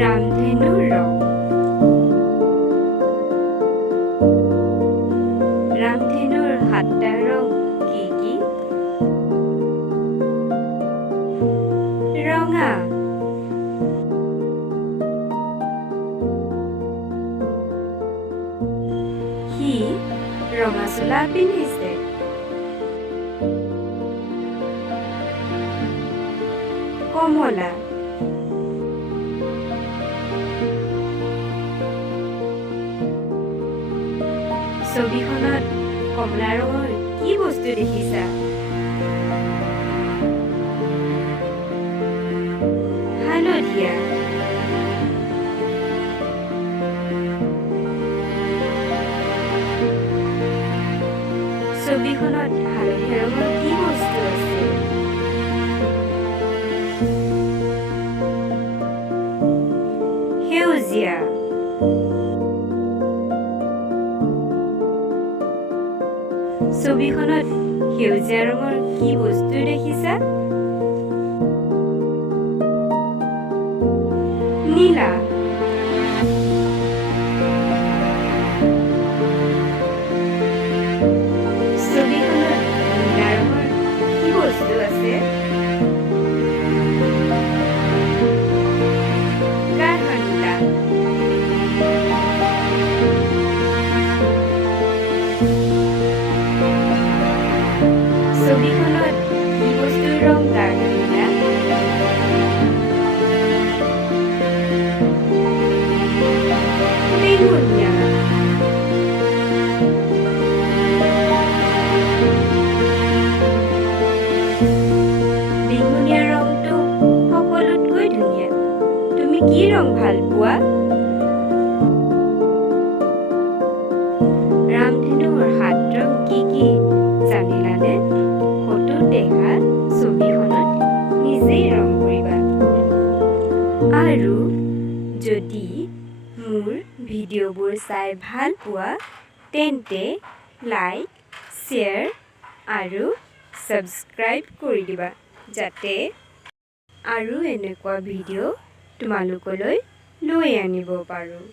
ৰামধেনুৰ ৰং। ৰামধেনুৰ 7টা ৰং কি কি? ৰঙা, সি ৰঙা চোলা পিন্ধিছে। কমলা, ছবিখনত কমলা ৰঙৰ কি বস্তু দেখিছা? হালধীয়া, ছবিখনত হালধীয়া ৰঙৰ কি বস্তু আছে? সেউজীয়া, ছবিখনত সেউজীয়া ৰঙৰ কি বস্তু দেখিছা? নীলা, ছবিখনত নীলা ৰঙৰ কি বস্তু আছে? গাঢ় নীলা, ছবিখনত কি বস্তুৰ ৰং গাঢ় নীলা? বেঙুনীয়া, বেঙুনীয়া ৰংটো সকলোতকৈ ধুনীয়া। তুমি কি ৰং ভাল পোৱা? ৰামধেনুৰ 7 ৰং কি কি জানিলানে? ফটোত দেখা ছবিখনত নিজেই ৰং কৰিবা। আৰু যদি মোৰ ভিডিঅ'বোৰ চাই ভাল পোৱা তেন্তে লাইক, শ্বেয়াৰ আৰু ছাবস্ক্ৰাইব কৰি দিবা যাতে আৰু এনেকুৱা ভিডিঅ' তোমালোকলৈ লৈ আনিব পাৰোঁ।